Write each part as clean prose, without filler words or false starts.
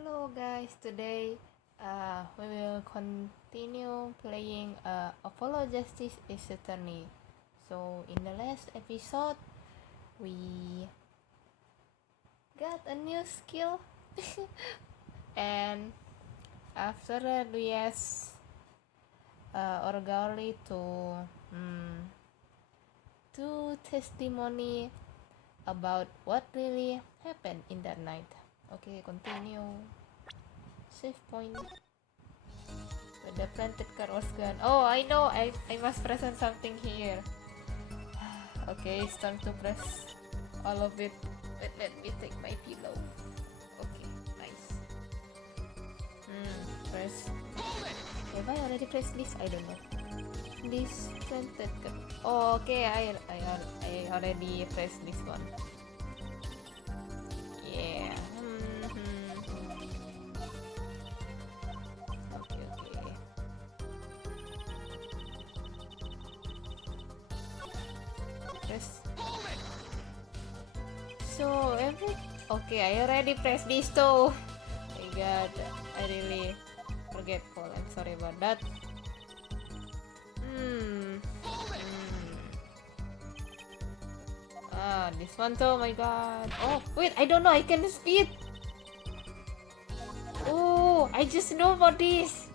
Hello guys, today we will continue playing Apollo Justice is Attorney. So in the last episode, we got a new skill and after that we asked Olga Orly to do testimony about what really happened in that night. Okay, continue. Save point. When the planted car was gone. Oh, I know. I must present something here. Okay, it's time to press all of it. Let me take my pillow. Okay, nice. Press. Have I already pressed this? I don't know. This planted car. Oh, okay. I already pressed this one. Yeah. Okay. Press. So okay, I already pressed this too. My God, I really forgetful. I'm sorry about that. This one too. My God. Oh wait, I don't know. I can speed. Oh, I just know about this.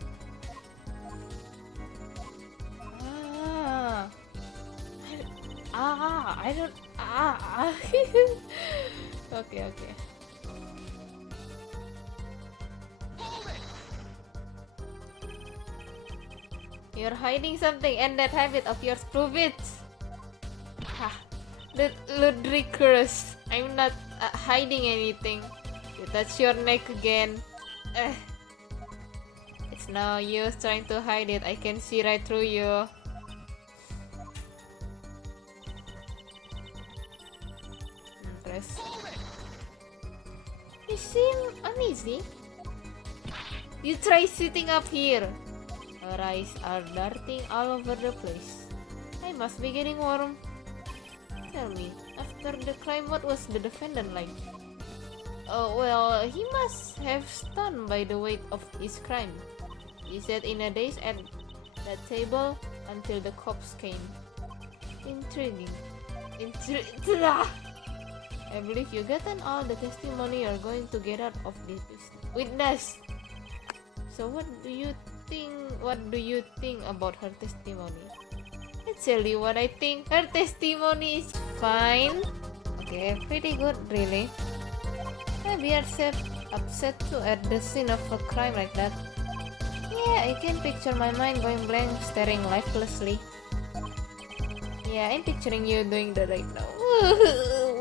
I don't. Okay. You're hiding something, and that habit of yours, prove it. That ludicrous. I'm not hiding anything. You touch your neck again. It's no use trying to hide it. I can see right through you. Press. You seem uneasy. You try sitting up here. Her eyes are darting all over the place. I must be getting warm. Tell me, after the crime, what was the defendant like? Oh, well, he must have stunned by the weight of his crime. He sat in a daze at that table until the cops came. Intriguing. I believe you gotten all the testimony you're going to get out of this witness. So what do you think about her testimony? I'll tell you what I think. Her testimony is fine. Okay, pretty good, really. Maybe upset too at the scene of a crime like that. Yeah, I can picture my mind going blank, staring lifelessly. Yeah, I'm picturing you doing that right now.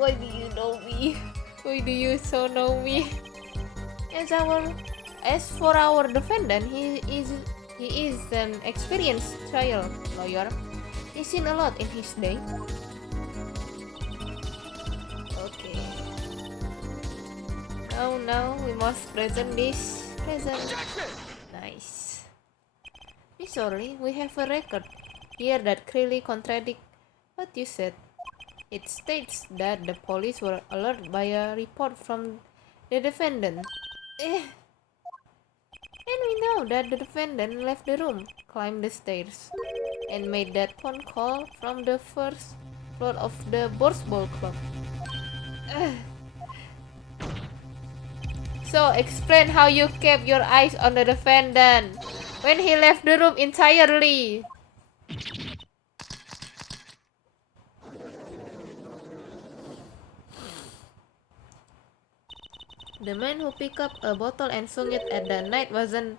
Why do you know me? Why do you so know me? As for our defendant, he is an experienced trial lawyer. He's seen a lot in his day. Okay. Now we must present this. Nice. Miss Orly, we have a record here that clearly contradicts what you said. It states that the police were alerted by a report from the defendant. And we know that the defendant left the room, climbed the stairs, and made that phone call from the first floor of the baseball club. So explain how you kept your eyes on the defendant when he left the room entirely. The man who picked up a bottle and swung it at the night wasn't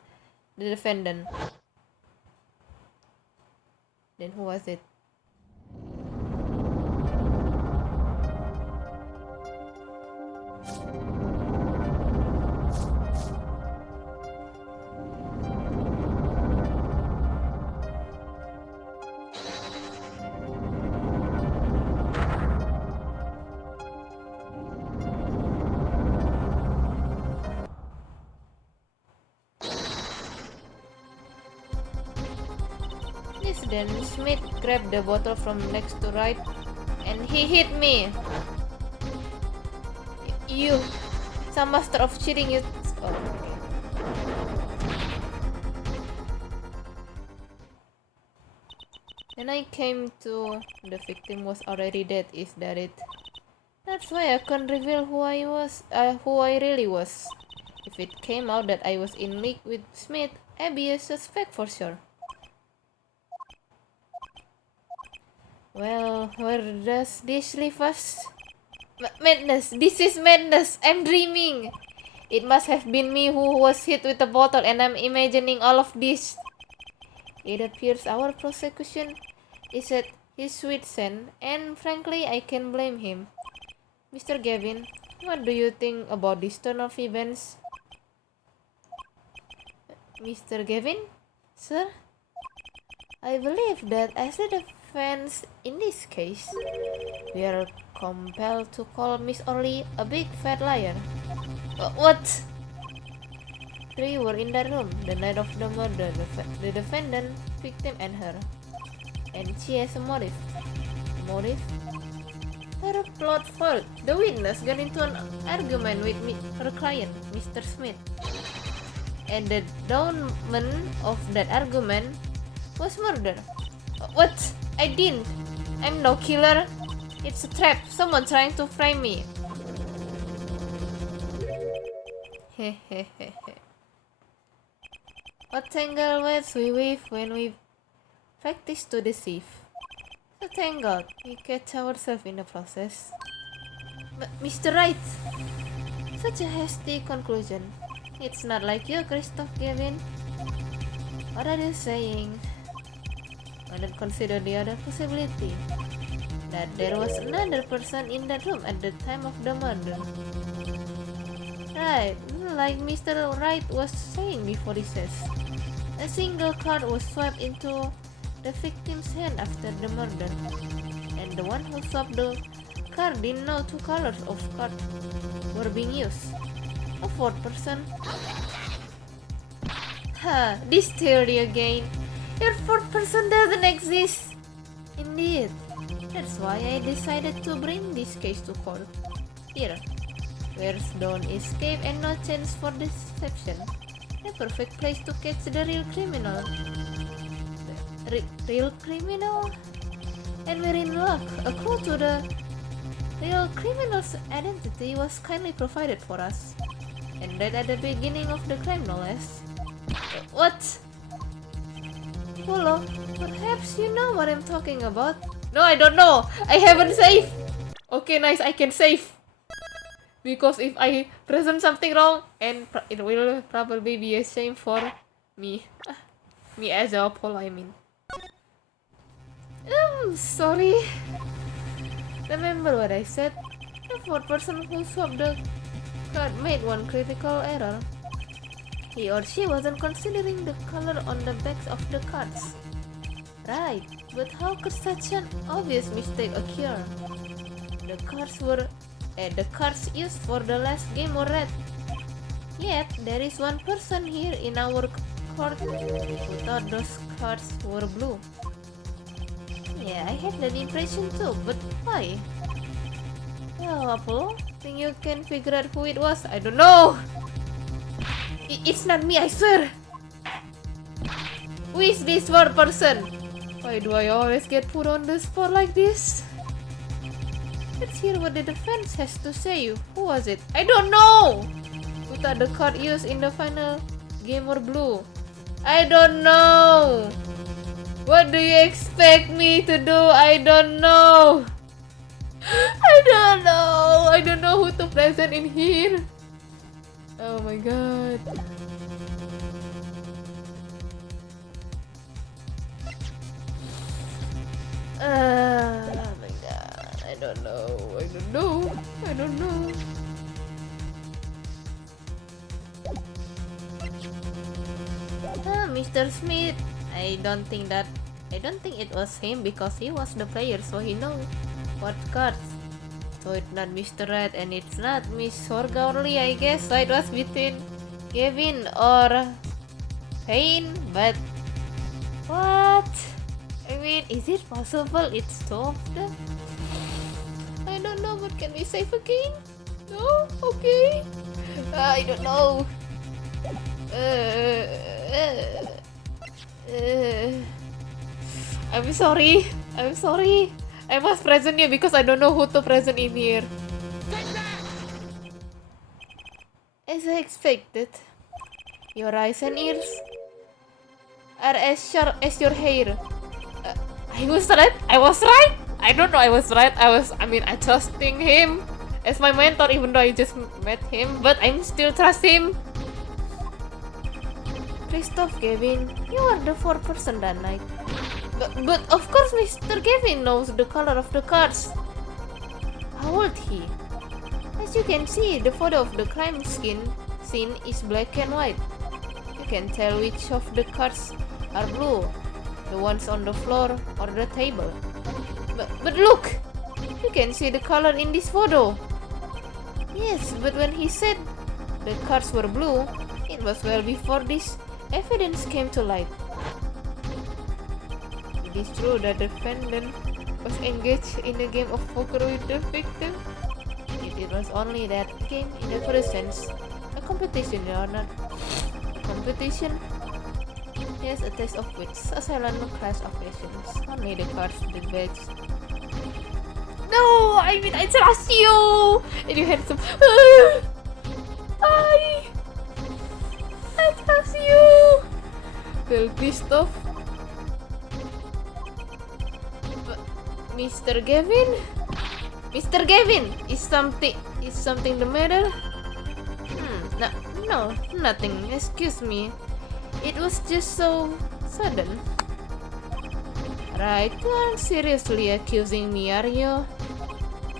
the defendant. Then who was it? Then Smith grabbed the bottle from next to Wright and he hit me. You Some master of cheating you. Oh, okay. When I came to, the victim was already dead. Is that it? That's why I couldn't reveal who I really was. If it came out that I was in league with Smith, I'd be a suspect for sure. Well, where does this leave us? Madness! This is madness! I'm dreaming! It must have been me who was hit with a bottle and I'm imagining all of this. It appears our prosecution is at his wit's end, and frankly, I can't blame him. Mr. Gavin, what do you think about this turn of events? Mr. Gavin? Sir? I believe that as the defense in this case, we are compelled to call Miss Orly a big fat liar. What? 3 were in that room the night of the murder, the defendant, victim, and her. And she has a motive. Motive? Her plot failed. The witness got into an argument with her client, Mr. Smith. And the downman of that argument was murder. What? I didn't. I'm no killer. It's a trap. Someone trying to frame me. Hehehehe. What tangled webs we weave when we practice to deceive. So tangled, we catch ourselves in the process. But Mr. Wright! Such a hasty conclusion. It's not like you, Christoph Gavin. What are you saying? Why not consider the other possibility? That there was another person in that room at the time of the murder. Right, like Mr. Wright was saying before recess. A single card was swapped into the victim's hand after the murder. And the one who swapped the card didn't know 2 colors of cards were being used. A 4th person. Ha, this theory again. Your 4th person doesn't exist. Indeed. That's why I decided to bring this case to court. Here, where's no escape and no chance for deception. The perfect place to catch the real criminal. Real criminal? And we're in luck. A clue to the real criminal's identity was kindly provided for us. And right at the beginning of the crime, no less. What? Polo, perhaps you know what I'm talking about? No, I don't know. I haven't saved. Okay, nice. I can save. Because if I present something wrong, and it will probably be a shame for me. Me as a Polo, I mean. Sorry. Remember what I said? The 4th person who swapped the card made one critical error. He or she wasn't considering the color on the backs of the cards. Right, but how could such an obvious mistake occur? The cards used for the last game were red. Yet, there is one person here in our court who thought those cards were blue. Yeah, I had that impression too, but why? Well, Apollo, think you can figure out who it was? I don't know! It's not me, I swear! Who is this 4th person? Why do I always get put on the spot like this? Let's hear what the defense has to say. Who was it? I don't know! Who thought the card used in the final game were blue? I don't know! What do you expect me to do? I don't know! I don't know! I don't know who to present in here! Oh my god. Oh my god. I don't know. I don't know. I don't know. Mr. Smith. I don't think it was him because he was the player, so he knows what cards. So it's not Mr. Wright and it's not Miss Olga Orly, I guess. So it was between Gavin or Payne, but what? I mean, is it possible it's 2 of them? I don't know, but can we save again? No? Okay. I don't know. I'm sorry. I'm sorry. I must present you because I don't know who to present in here. As I expected, your eyes and ears are as sharp as your hair. I was right. I was right. I don't know. I was right. I trusting him as my mentor, even though I just met him. But I'm still trust him. Christoph, Gavin, you are the fourth person that night. But of course, Mr. Gavin knows the color of the cards. How old he? As you can see, the photo of the crime scene is black and white. You can tell which of the cards are blue, the ones on the floor or the table. But look! You can see the color in this photo. Yes, but when he said the cards were blue, it was well before this evidence came to light. It is true that the defendant was engaged in a game of poker with the victim. It was only that game in the first sense. A competition, Your Honor. A competition? Yes, a test of wits. A silent class of patience. Only the cards, the badge. No! I trust you! And you had some... I trust you! Well, Christoph. Mr. Gavin? Mr. Gavin, is something the matter? No, nothing. Excuse me. It was just so sudden. Right, you aren't seriously accusing me, are you?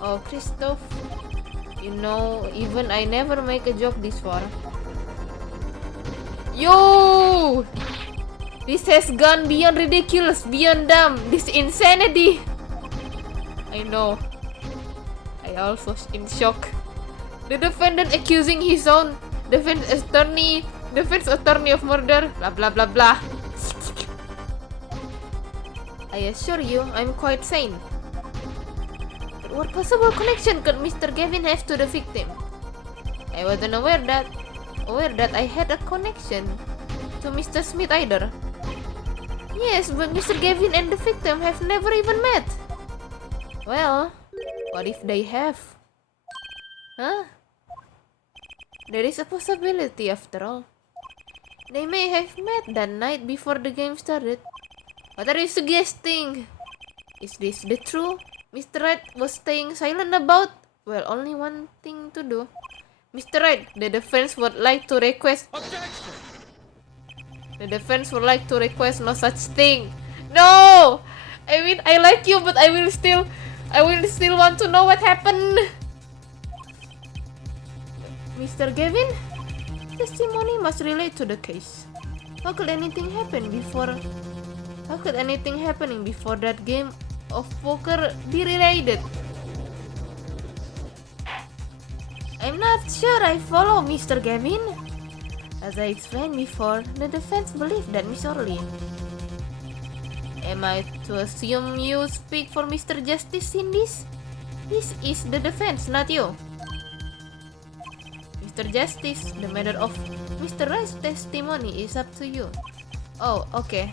Oh, Christoph. You know, even I never make a joke this far. Yo! This has gone beyond ridiculous, beyond dumb. This insanity. I know. I also in shock. The defendant accusing his own defense attorney of murder. Blah blah blah blah. I assure you, I'm quite sane. But what possible connection could Mr. Gavin have to the victim? I wasn't aware that I had a connection to Mr. Smith either. Yes, but Mr. Gavin and the victim have never even met. Well, what if they have? Huh? There is a possibility after all. They may have met that night before the game started. What are you suggesting? Is this the truth Mr. Wright was staying silent about? Well, only one thing to do. Mr. Wright, the defense would like to request... Objection! The defense would like to request no such thing. No! I like you, but I will still want to know what happened. Mr. Gavin, testimony must relate to the case. How could anything happening before that game of poker be related? I'm not sure I follow, Mr. Gavin. As I explained before, the defense believed that Miss Orly. Am I to assume you speak for Mr. Justice in this? This is the defense, not you. Mr. Justice, the matter of Mr. Wright's testimony is up to you. Oh, okay.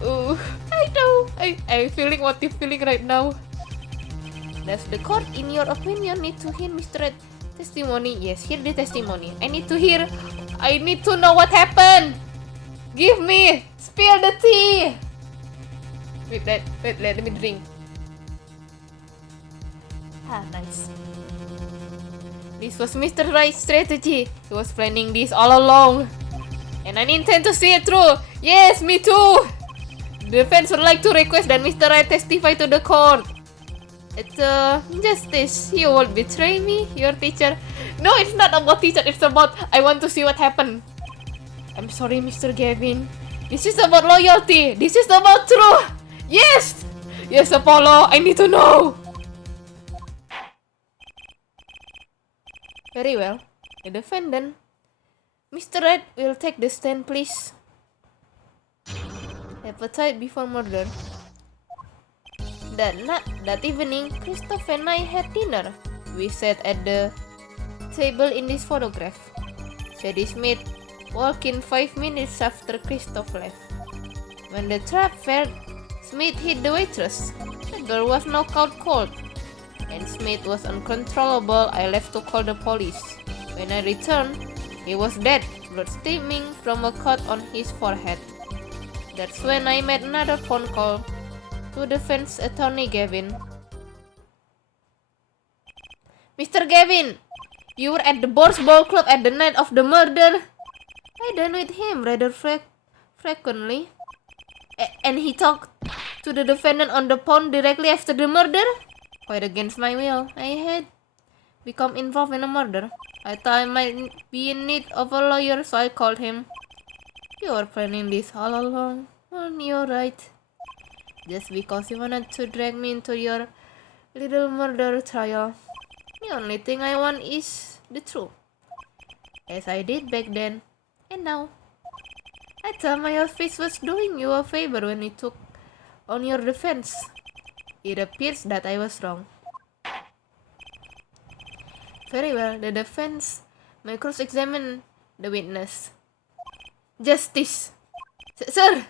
I know. I'm feeling what you're feeling right now. Does the court, in your opinion, need to hear Mr. Wright's testimony? Yes, hear the testimony. I need to know what happened. Give me. Spill the tea. Wait, let me drink. Ah, nice. This was Mr. Wright's strategy. He was planning this all along. And I intend to see it through. Yes, me too. The defense would like to request that Mr. Wright testify to the court. It's justice. You won't betray me, your teacher. No, it's not about teacher. It's about I want to see what happened. I'm sorry, Mr. Gavin. This is about loyalty. This is about truth. Yes! Yes, Apollo. I need to know. Very well. The defendant, Mr. Wright, will take the stand, please. Appetite before murder. That evening, Christoph and I had dinner. We sat at the table in this photograph," said Smith, walking 5 minutes after Christoph left. When the trap failed, Smith hit the waitress. The girl was knocked out cold, and Smith was uncontrollable. I left to call the police. When I returned, he was dead, blood steaming from a cut on his forehead. That's when I made another phone call to defense attorney Gavin. "Mr. Gavin, you were at the Boar's Ball Club at the night of the murder." "I dined with him rather frequently." "And he talked to the defendant on the phone directly after the murder?" "Quite against my will. I had become involved in a murder. I thought I might be in need of a lawyer, so I called him." "You were planning this all along, weren't you, right? Just because you wanted to drag me into your little murder trial. The only thing I want is the truth. As I did back then, and now. I thought my office was doing you a favor when it took on your defense. It appears that I was wrong." "Very well, the defense may cross-examine the witness." "Justice." Sir,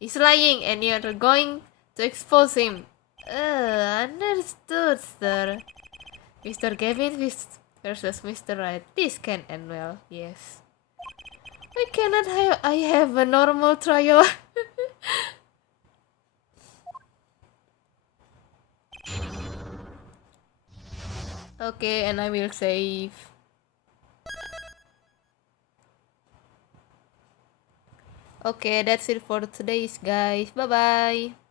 he's lying and you're going to expose him." Understood, sir." Mr. Gavin versus Mr. Wright. This can end well, yes. Why cannot I have a normal trial? Okay, and I will save. Okay, that's it for today, guys. Bye bye.